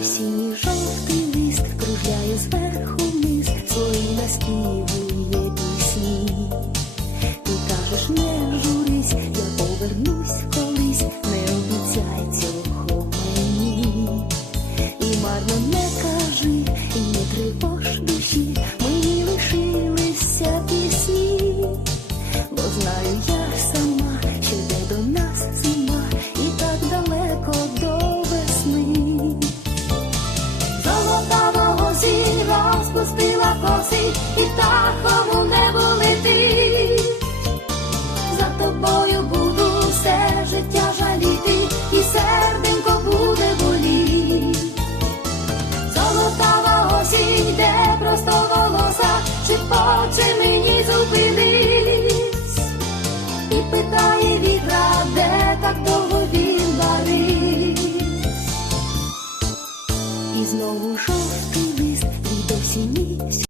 Осінній жовтий лист кружляє зверху вниз, свої наспівує пісні. Ти кажеш, не журись, я повернусь колись, не обіцяй цього мені. І марно не кажи, і не тривож душі, хоче мені зупинись, і питає вітра, де так довго він барись. І знову жовтий